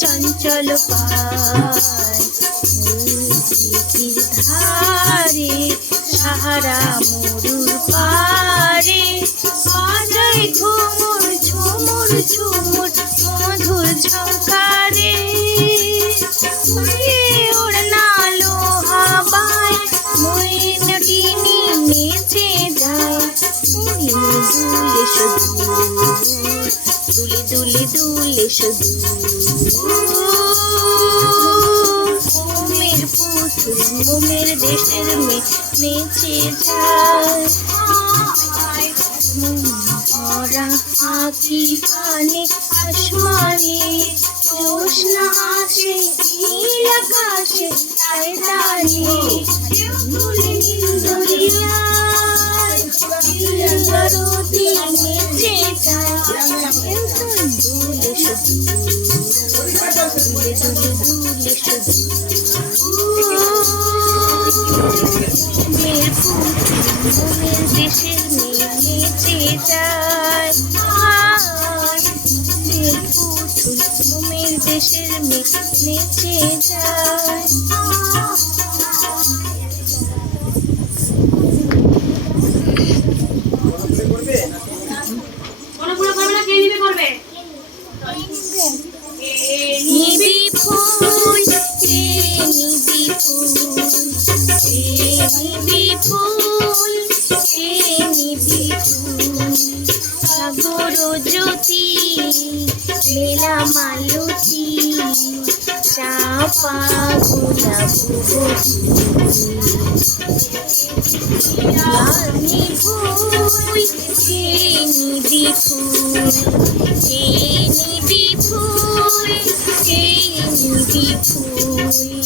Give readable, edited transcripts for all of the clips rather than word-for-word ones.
চঞ্চল পায় নদীর ধারে সাহারা মরুর পারে বাজায় ঘুমুর ঝুমুর ঝুমুর মধুর ঝঙ্কারে ওড়না লোহা বায় ময়ূরটিনি নেচে যায় দুলে শুধু দুলে দুলে দুলে শুধু মোমের পুতুল মোমের দেশের মেয়ে নেচে যায় ভরা আঁখি কানে আসমানে জোছনা আসে নীল আকাশে তাই দাঁড়িয়ে দরিয়ায় চিলগরতি নেচে যায় দুলে শুধু দুলে দুলে দুলে শুধু মোমের পুতুল মোমের দেশের মেয়ে নেচে যায় মোমের পুতুল মোমের দেশের মেয়ে নেচে যায় নিবি ফুল নিবি ফুল নিবি ফুল নিবি ফুল সাগর জ্যোতি লীলা মালতী চাপা গোলাপ নিবি ফুল নিবি ফুল নিবি ফুল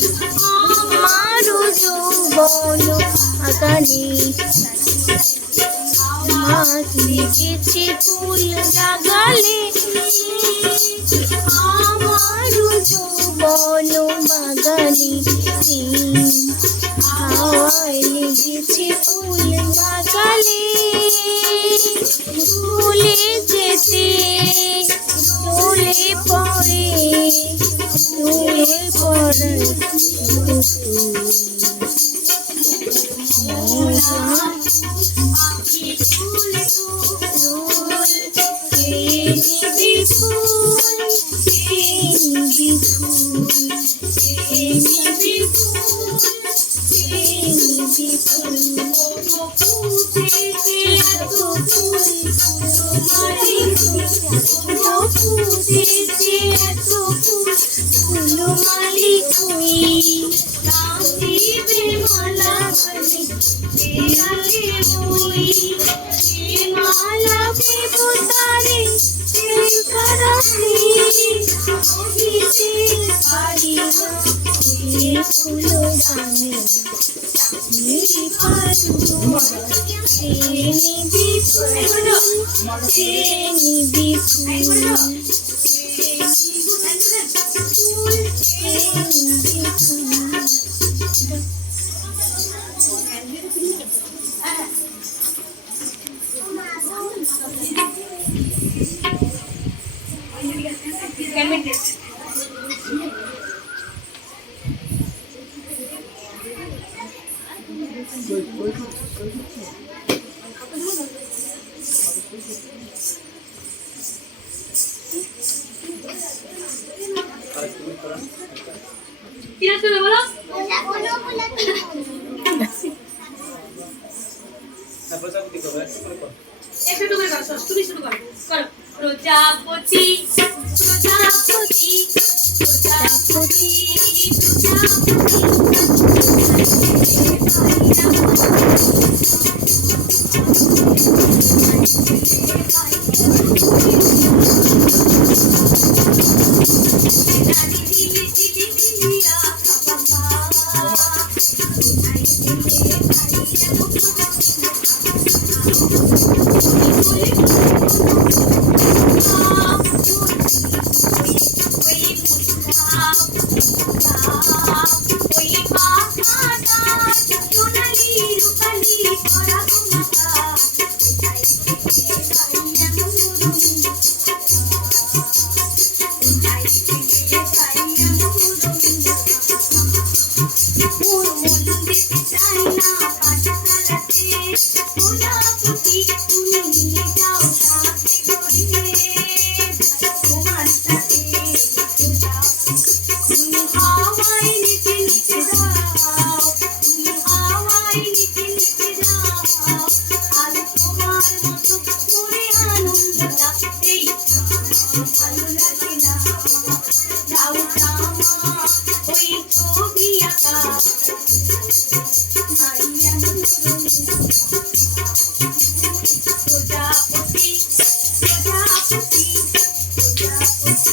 আমারও যৌবন আগানে লিখেছে ফুল জাগালে আমারও যৌবন বাগানে হাওয়ায় লেগেছে ফুল বাগালে ফুলে যেতে দোলে পড়ে দোলে পড়ে প্রজাপতি প্রজাপতি প্রজাপতি ওই ছবি আঁকা প্রজাপতি প্রজাপতি প্রজাপতি